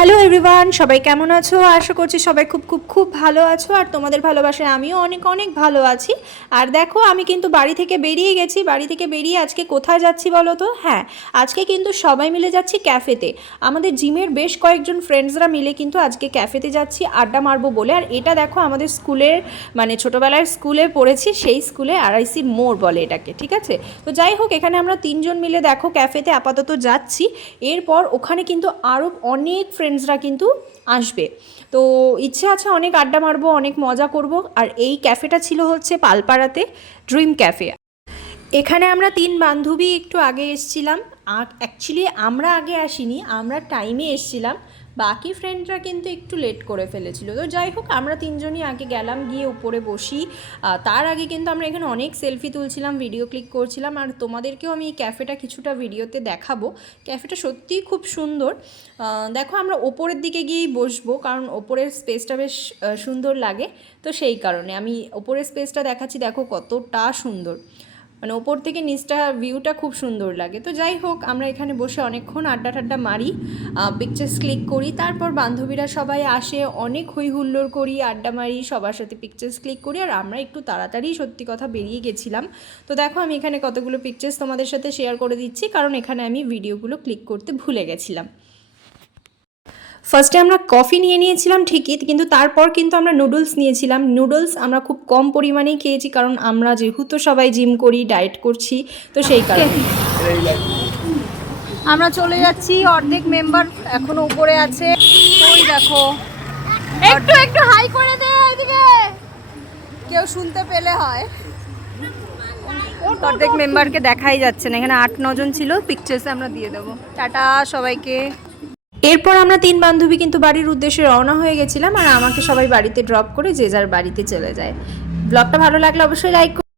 Hello everyone, সবাই কেমন আছো? আশা করছি সবাই খুব খুব খুব ভালো আছো। আর তোমাদের ভালোবাসায় আমিও অনেক অনেক ভালো আছি। আর দেখো, আমি কিন্তু বাড়ি থেকে বেরিয়ে গেছি। বাড়ি থেকে বেরিয়ে আজকে কোথায় যাচ্ছি বলো তো? হ্যাঁ, আজকে কিন্তু সবাই মিলে যাচ্ছি ক্যাফেতে। আমাদের জিমের বেশ কয়েকজন ফ্রেন্ডসরা মিলে কিন্তু আজকে ক্যাফেতে যাচ্ছি আড্ডা মারবো বলে। আর এটা দেখো, আমাদের স্কুলের মানে ছোটোবেলার স্কুলে পড়েছি, সেই স্কুলে আরআইসির মোড় বলে এটাকে, ঠিক আছে? তো যাই হোক, এখানে আমরা তিনজন মিলে দেখো ক্যাফেতে আপাতত যাচ্ছি। এরপর ওখানে কিন্তু আরও অনেক ফ্রেন্ডসরা কিন্তু আসবে। তো ইচ্ছে আছে অনেক আড্ডা মারবো, অনেক মজা করব। আর এই ক্যাফেটা ছিল হচ্ছে পালপাড়াতে, ড্রিম ক্যাফে। এখানে আমরা তিন বান্ধবী একটু আগে এসছিলাম। অ্যাকচুয়ালি আমরা আগে আসিনি, আমরা টাইমে এসছিলাম। বাকি ফ্রেন্ডরা কিন্তু একটু লেট করে ফেলেছিল। তো যাই হোক, আমরা তিনজনই আগে গেলাম, গিয়ে উপরে বসি। তার আগে কিন্তু আমরা এখানে অনেক সেলফি তুলছিলাম, ভিডিও ক্লিক করছিলাম। আর তোমাদেরকেও আমি এই ক্যাফেটা কিছুটা ভিডিওতে দেখাবো। ক্যাফেটা সত্যিই খুব সুন্দর। দেখো, আমরা ওপরের দিকে গিয়েই বসবো, কারণ ওপরের স্পেসটা বেশ সুন্দর লাগে। তো সেই কারণে আমি ওপরের স্পেসটা দেখাচ্ছি। দেখো কতটা সুন্দর, মানে ওপর থেকে নিচটা ভিউটা খুব সুন্দর লাগে। তো যাই হোক, আমরা এখানে বসে অনেকক্ষণ আড্ডা টাড্ডা মারি, পিকচার্স ক্লিক করি। তারপর বান্ধবীরা সবাই আসে, অনেক হই হুল্লোড় করি, আড্ডা মারি, সবার সাথে পিকচার্স ক্লিক করি। আর আমরা একটু তাড়াতাড়ি সত্যি কথা বেরিয়ে গেছিলাম। তো দেখো, আমি এখানে কতগুলো পিকচার্স তোমাদের সাথে শেয়ার করে দিচ্ছি, কারণ এখানে আমি ভিডিওগুলো ক্লিক করতে ভুলে গেছিলাম। ফার্স্টে আমরা কফি নিয়ে নিয়েছিলাম ঠিকই, কিন্তু তারপর কিন্তু আমরা নুডলস নিয়েছিলাম। নুডলস আমরা খুব কম পরিমাণেই খেয়েছি, কারণ আমরা যেহেতু সবাই জিম করি, ডায়েট করছি, তো সেই কারণে আমরা চলে যাচ্ছি। অর্ধেক মেম্বার এখনো উপরে আছে। ওই দেখো, একটু একটু হাই করে দে, এদিকে কেউ শুনতে পেলে হয়। অর্ধেক মেম্বারকে দেখাই যাচ্ছে না। এখানে 8-9 জন ছিল, পিকচার্সে আমরা দিয়ে দেবো। টাটা সবাইকে। এরপর আমরা তিন বান্ধবী কিন্তু বাড়ির উদ্দেশ্যে রওনা হয়ে গেছিলাম। আর আমাকে সবাই বাড়িতে ড্রপ করে যে যার বাড়িতে চলে যায়। ব্লগটা ভালো লাগলে অবশ্যই লাইক